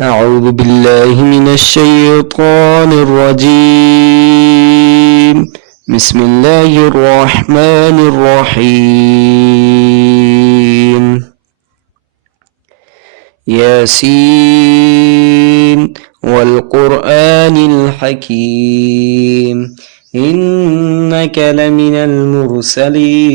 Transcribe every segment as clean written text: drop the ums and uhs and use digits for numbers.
أعوذ بالله من الشيطان الرجيم. بسم الله الرحمن الرحيم. ياسين والقرآن الحكيم إنك لمن المرسلين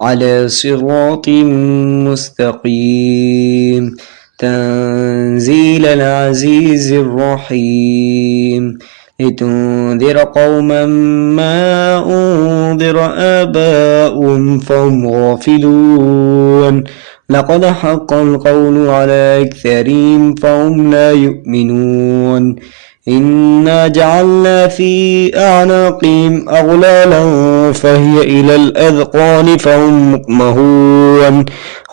على صراط مستقيم تنزيل العزيز الرحيم لتنذر قوما ما أنذر آباؤهم فهم غافلون لقد حق القول على أكثرهم فهم لا يؤمنون إنا جعلنا في أعناقهم أغلالا فهي إلى الأذقان فهم مقمحون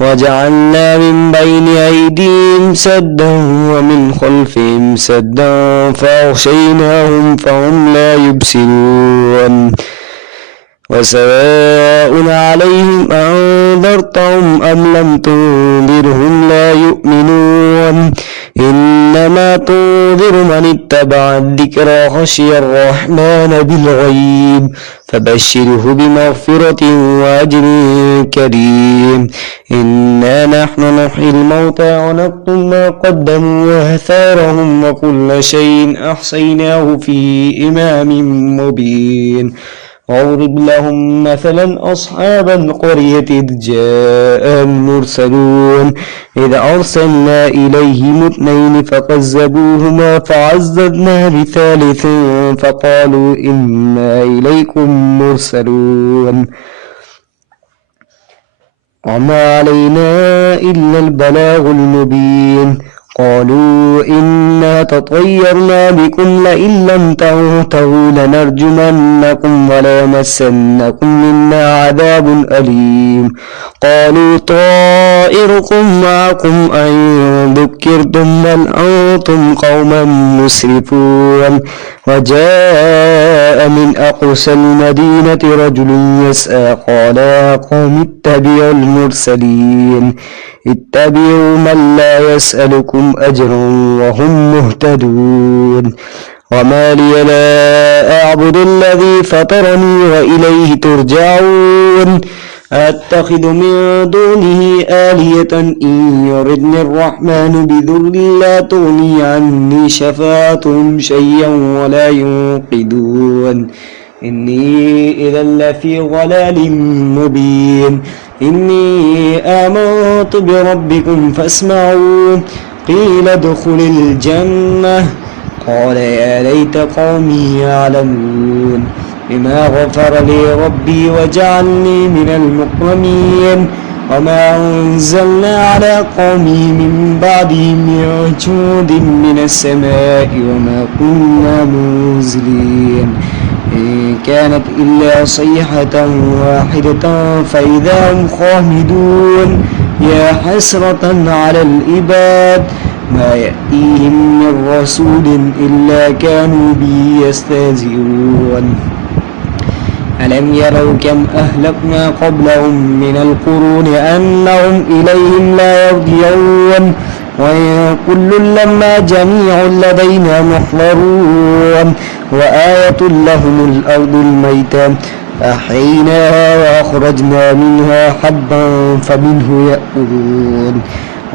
وجعلنا من بين أيديهم سدا ومن خلفهم سدا فأغشيناهم فهم لا يبصرون وسواء عليهم أنذرتهم أم لم تنذرهم لا يؤمنون إنما تنذر من اتبع الذكر خشي الرحمن بالغيب فبشره بمغفرة وأجر كريم إنا نحن نحيي الموتى ونكتب ما قدموا وآثارهم وكل شيء أحصيناه في إمام مبين واضرب لهم مثلا أصحاب القرية إذ جاء المرسلون إذ أرسلنا إليهم اثنين فكذبوهما فعززنا بثالث فقالوا إنا إليكم مرسلون وما علينا إلا البلاغ المبين قالوا إنا تطيرنا بكم لئن لم تنتهوا لنرجمنكم وليمسنكم منا عذاب أليم قالوا طائركم معكم أن ذكرتم بل أنتم قوما مسرفون وجاء من أقصى المدينة رجل يسعى قال يا قوم اتبعوا المرسلين اتبعوا من لا يسألكم أجرا وهم مهتدون وما لي لا أعبد الذي فطرني وإليه ترجعون أتخذ من دونه آلهة إن يردني الرحمن بذر لا تغني عني شفاعتهم شيئا ولا ينقذون إني إذا لفي ضلال مبين إني آمنت بربكم فاسمعون قيل ادخل الجنة قال يا ليت قومي يعلمون بما غفر لي ربي وجعلني من المكرمين وما أنزلنا على قومي من بعدهم من جود من السماء وما كنا منزلين إن كانت إلا صيحة واحدة فإذا هم خامدون يا حسرة على العباد ما يأتيهم من رسول إلا كانوا به يستهزئون ألم يروا كم أهلكنا قبلهم من القرون أنهم إليهم لا يرجعون وإن كل لما جميع لدينا محضرون وآية لهم الأرض الميتة أحييناها وأخرجنا منها حبا فمنه يأكلون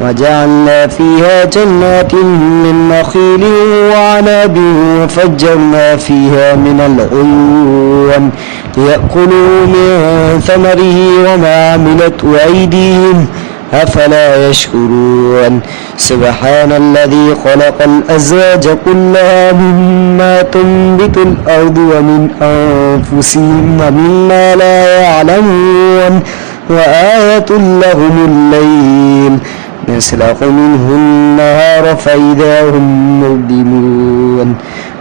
وجعلنا فيها جنات من نخيل وعناب وفجرنا فيها من العيون ليأكلوا من ثمره وما عملته أيديهم أفلا يشكرون سبحان الذي خلق الأزواج كلها مما تنبت الأرض ومن أنفسهم ومما لا يعلمون وآية لهم الليل نسلخ منه النهار فإذا هم مظلمون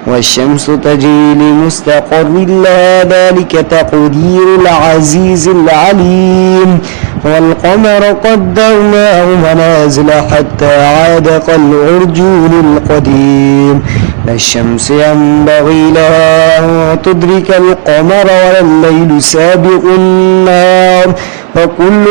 والشمس تجري لمستقر لها ذلك تقدير العزيز العليم والقمر قدرناه منازل حتى عاد كالعرجون القديم لا الشمس ينبغي لها أن تدرك القمر ولا الليل سابق النهار وكل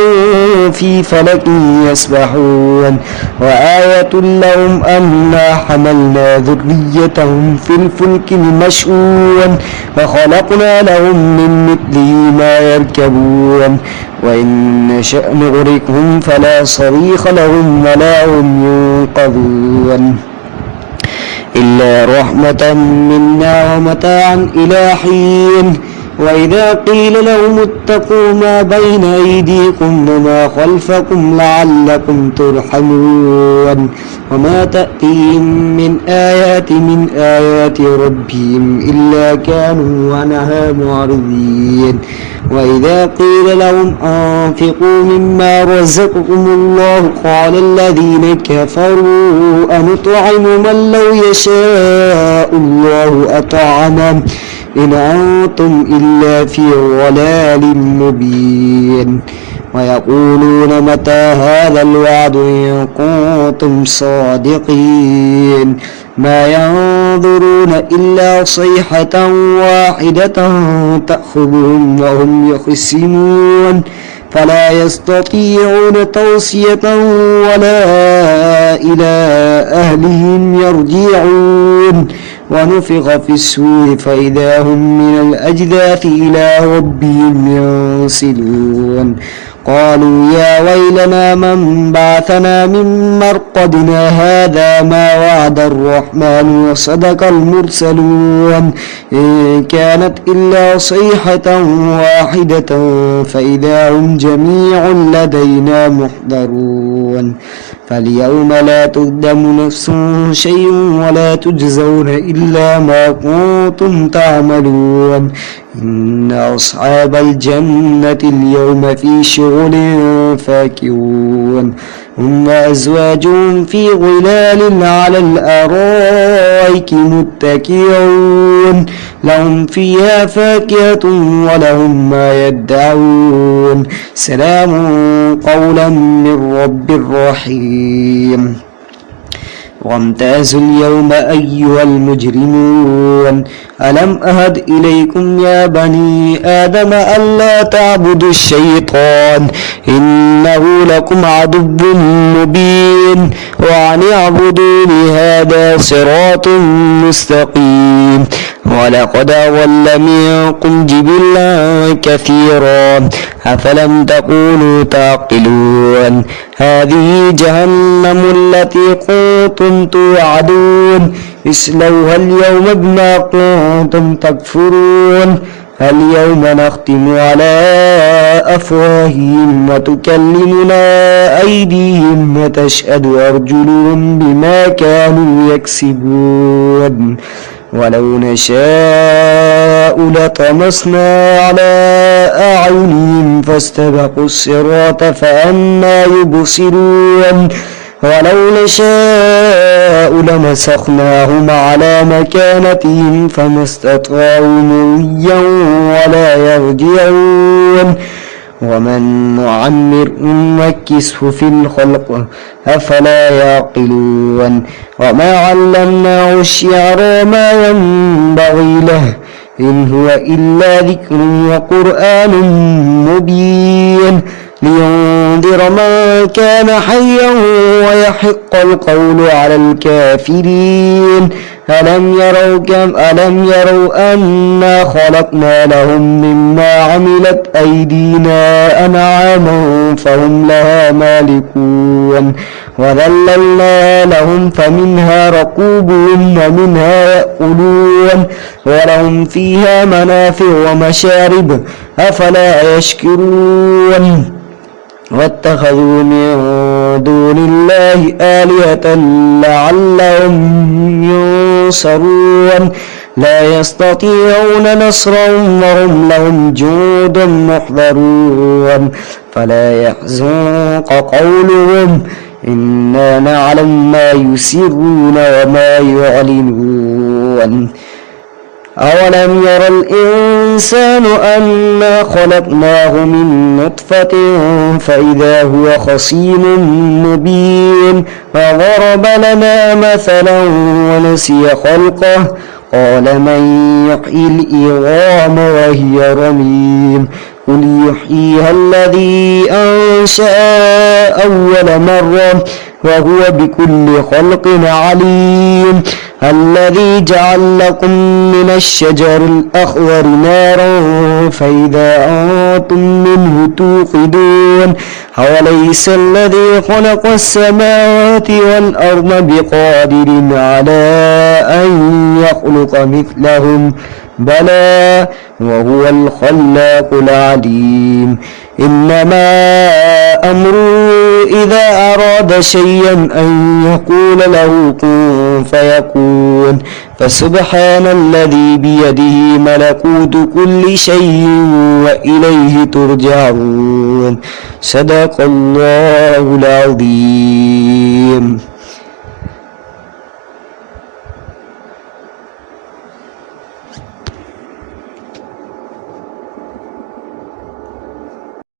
في فلك يسبحون وآية لهم أنا حملنا ذريتهم في الفلك المشحون وخلقنا لهم من مثله ما يركبون وإن نشأ نغرقهم فلا صريخ لهم ولا هم ينقذون إلا رحمة منا ومتاعا إلى حين وإذا قيل لهم اتقوا ما بين أيديكم وما خلفكم لعلكم ترحمون وما تأتيهم من آيات ربهم إلا كانوا عنها معرضين وإذا قيل لهم أنفقوا مما رزقكم الله قال الذين كفروا أنطعم من لو يشاء الله أطعمه إن أنتم إلا في ضلال مبين ويقولون متى هذا الوعد إن كنتم صادقين ما ينظرون إلا صيحة واحدة تأخذهم وهم يخصمون فلا يستطيعون توصية ولا إلى أهلهم يرجعون ونفخ في السور فإذا هم من الأجداث إلى ربهم ينسلون قالوا يا ويلنا من بعثنا من مرقدنا هذا ما وعد الرحمن وصدق المرسلون إن كانت إلا صيحة واحدة فإذا هم جميع لدينا محضرون فاليوم لا تظلم نفس شيء ولا تجزون إلا ما كنتم تعملون إن أصحاب الجنة اليوم في شغل فاكهون هم وأزواجهم في ظلال على الأرائك متكئون لهم فيها فاكهة ولهم ما يدعون سلام قولا من رب رحيم وامتازوا اليوم أيها المجرمون ألم أهد إليكم يا بني آدم ألا تعبدوا الشيطان إنه لكم عدو مبين وأن اعبدوني هذا صراط مستقيم ولقد أضل منكم جبلا كثيرا أفلم تكونوا تعقلون هذه جهنم التي كنتم توعدون اصلوها اليوم بما كنتم تكفرون اليوم نختم على أفواههم وتكلمنا أيديهم وتشهد أرجلهم بما كانوا يكسبون ولو نشاء لطمسنا على أعينهم فاستبقوا الصراط فأنى يبصرون ولو نشاء لمسخناهم على مكانتهم فما استطاعوا مريا ولا يرجعون ومن نعمر نمكسه في الخلق أفلا يعقلون وما علمناه الشعر وما ينبغي له إن هو إلا ذكر وقرآن مبين لينذر من كان حيا ويحق القول على الكافرين ألم يروا أنا خلقنا لهم مما عملت أيدينا أنعاما فهم لها مالكون وذللنا لهم فمنها ركوبهم ومنها يأكلون ولهم فيها منافع ومشارب أفلا يشكرون واتخذوا من دون الله آلهة لعلهم ينصرون لا يستطيعون نصرهم وهم لهم جند محضرون فلا يحزنك قولهم إنا نعلم ما يسرون وما يعلنون أولم ير الإنسان أنا خلقناه من نطفة فإذا هو خصيم مبين وضرب لنا مثلا ونسي خلقه قال من يحيي العظام وهي رميم قل يحييها الذي أنشأ أول مرة وهو بكل خلق عليم الذي جعل لكم من الشجر الأخضر نارا فإذا أنتم منه توقدون أوليس الذي خلق السماوات والأرض بقادر على أن يخلق مثلهم بلى وهو الخلاق العليم إنما أمره إذا أراد شيئا أن يقول له كن فيكون فسبحان الذي بيده ملكوت كل شيء وإليه ترجعون صدق الله العظيم.